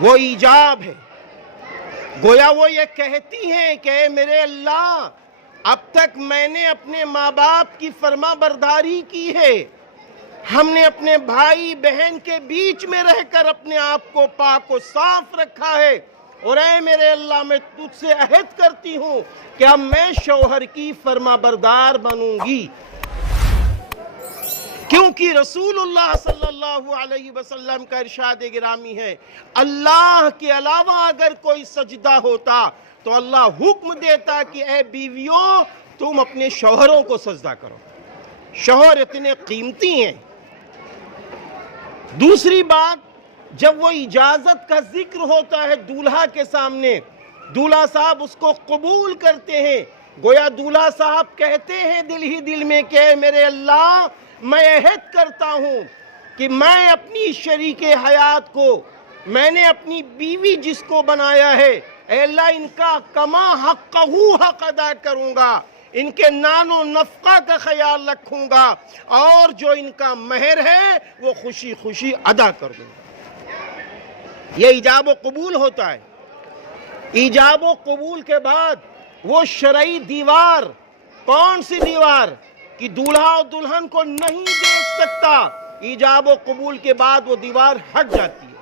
وہ ایجاب ہے۔ گویا وہ یہ کہتی ہیں کہ اے میرے اللہ، اب تک میں نے اپنے ماں باپ کی فرما برداری کی ہے، ہم نے اپنے بھائی بہن کے بیچ میں رہ کر اپنے آپ کو پاک و صاف رکھا ہے، اور اے میرے اللہ میں تجھ سے عہد کرتی ہوں کہ اب میں شوہر کی فرما بردار بنوں گی۔ کیونکہ رسول اللہ صلی اللہ علیہ وسلم کا ارشاد گرامی ہے، اللہ کے علاوہ اگر کوئی سجدہ ہوتا تو اللہ حکم دیتا کہ اے بیویوں تم اپنے شوہروں کو سجدہ کرو۔ شوہر اتنے قیمتی ہیں۔ دوسری بات، جب وہ اجازت کا ذکر ہوتا ہے دولہا کے سامنے، دولہا صاحب اس کو قبول کرتے ہیں۔ گویا دولہا صاحب کہتے ہیں دل ہی دل میں کہ اے میرے اللہ، میں عہد کرتا ہوں کہ میں اپنی شریک حیات کو، میں نے اپنی بیوی جس کو بنایا ہے، اے اللہ ان کا کما حقہ حق ادا کروں گا، ان کے نان و نفقہ کا خیال رکھوں گا، اور جو ان کا مہر ہے وہ خوشی خوشی ادا کر دوں گا۔ یہ ایجاب و قبول ہوتا ہے۔ ایجاب و قبول کے بعد وہ شرعی دیوار، کون سی دیوار کہ دولہا اور دلہن کو نہیں دیکھ سکتا، ایجاب و قبول کے بعد وہ دیوار ہٹ جاتی ہے۔